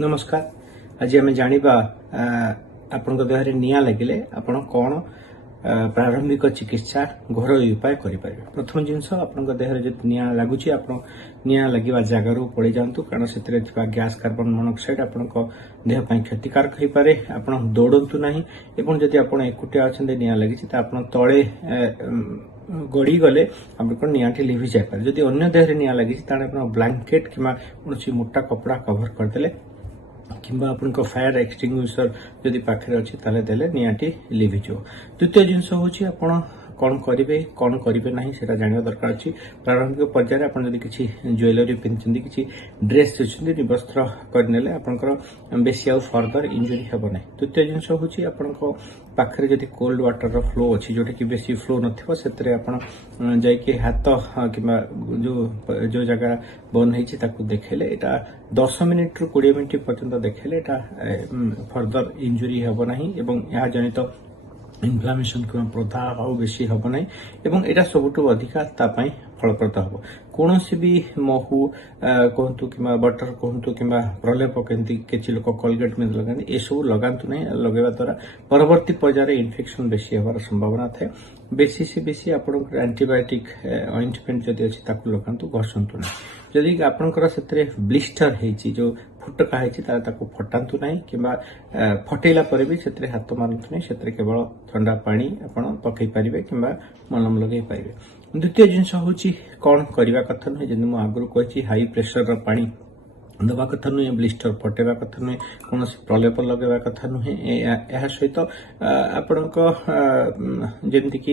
नमस्कार। आज आम जाना आपण देह निआ लगिले आपण कौन प्रारंभिक चिकित्सा घरोई उपाय करें। प्रथम जिनस आपण देह निआ लगुच निआ लगे जगार पड़े जातु कारण से गैस कार्बन मोनोक्साइड आपण देह क्षतिकारक हो पारे। आप दौड़ू ना एवं जदि आप एकुटिया अच्छा निआ लगी तले गड़ी गले आपको निआटी लिभि जाए। जदि अन्य देह निआ लगी ब्लैंकेट कि कौन मोटा कपड़ा कवर करदे किंबा आपन फायर एक्सटिंग्विशर जदि पाखे अच्छी देले निआटी लिभिज। द्वितीय जिनस हूँ आपण कौन करेंगे कौन करेंगे ना से जानवा दरकार अच्छी। प्रारंभिक पर्यायर आप किसी ज्वेलरी पिंधि किसी ड्रेस वस्त्र करने आपंकर बेसी आउ फर्दर इंजुरी हे ना। तृतीय जिनस हूँ आपण पाखे जदि कोल्ड वाटर फ्लो अच्छी जोटा कि बेसी फ्लो नथिबो सेतरे आपण जाइके हाथ कि जो जगह बंद होइछि ताकू देखेले एटा 10 मिनिट रु 20 मिनिट पर्यंत देखेले एटा फर्दर इंजुरी हेबो नाही एवं या जनित इन्फ्लामेशन कि प्रदाह आउ बेसी हम ना एवं एटा सबुठु अधिका तापाई फलप्रद हम। कौन भी महू कहतु कि बटर कहतु कि प्रलेप केमती किसी लोग कोलगेट में लगाते ये सब लगातु ना। लगेवा द्वारा परवर्ती पर्यायर इन्फेक्शन बेसी हमार संभावना थाए। बेसी से बेसी आप एंटीबायोटिक ऑइंटमेंट जदि अच्छी लगातु घसतु ना। जदि आपंकर से ब्लिस्टर होती जो फुटका होती फटातु ना कि फटेला भी से हाथ मारतु ना। से केवल ठंडा पानी आप पकई पारे कि मलम लगे पारे। द्वितीय जिनस हूँ कौन करने कथा नुहे जमी मुझे आगुरी कही हाई प्रेसर पानी दवा कथा नुहे ब्लिस्टर फटेवा कथा नुहे कौन प्रलेप लगेवा कथा नुहे। यह सहित आपण जमीक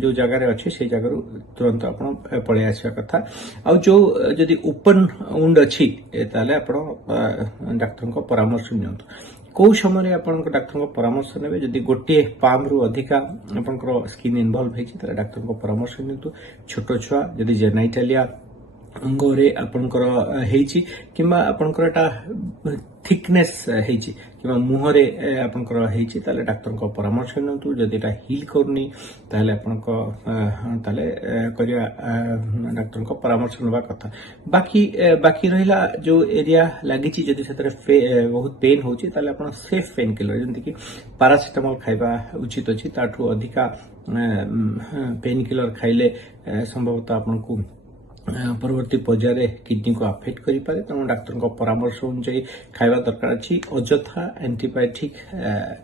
जो जगार अच्छे से जगार तुरंत आप पलि आसवा कथा। आ जो जदि ओपन वुंड अच्छी डाक्तर परामर्श नियंतु। कौ समय आप डाक्तर परामर्श ने जदि गोटे पाम रु अधिका आप स्किन इनवल्व होती डाक्तर परामर्श नियंतु। छोट छुआ जदि जेनाइटालिया अंगरे आपणकर किंबा आपणकर थिकनेस होती मुहरे आपणकर डाक्तर परामर्श नियंतु। जदि एटा हिल करनी डाक्तर परामर्श नवा कथा। बाकी रहिला जो एरिया लगी जदि से बहुत पेन होची सेफ पेन किलर जमीक पारासिटामोल खाइबा उचित अच्छी। ताठू अधिका पेन किलर खाइले संभवतः आपको परवर्ती पर्यायर किडनी को अफेक्ट करें। तेणु डाक्तर परामर्श अनुसार खाइबा दरकार अच्छी। अजथा एंटीबायोटिक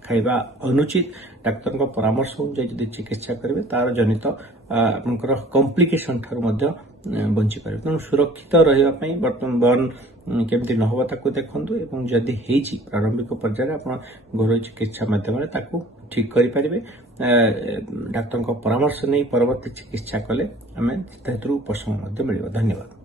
खाइबा अनुचित। डाक्तर परामर्श अनुसार जदि चिकित्सा करेंगे तार जनित आपंकर कॉम्प्लिकेशन ठार बंची पारे। तेणु सुरक्षित रही बर्तमान केमती न हो देखु एवं जदि प्रारंभिक पर्यायर आप घरोई चिकित्सा माध्यम ठीक करें। डाक्तर परामर्श नहीं परवर्ती चिकित्सा कले आम उपशम मिल। धन्यवाद।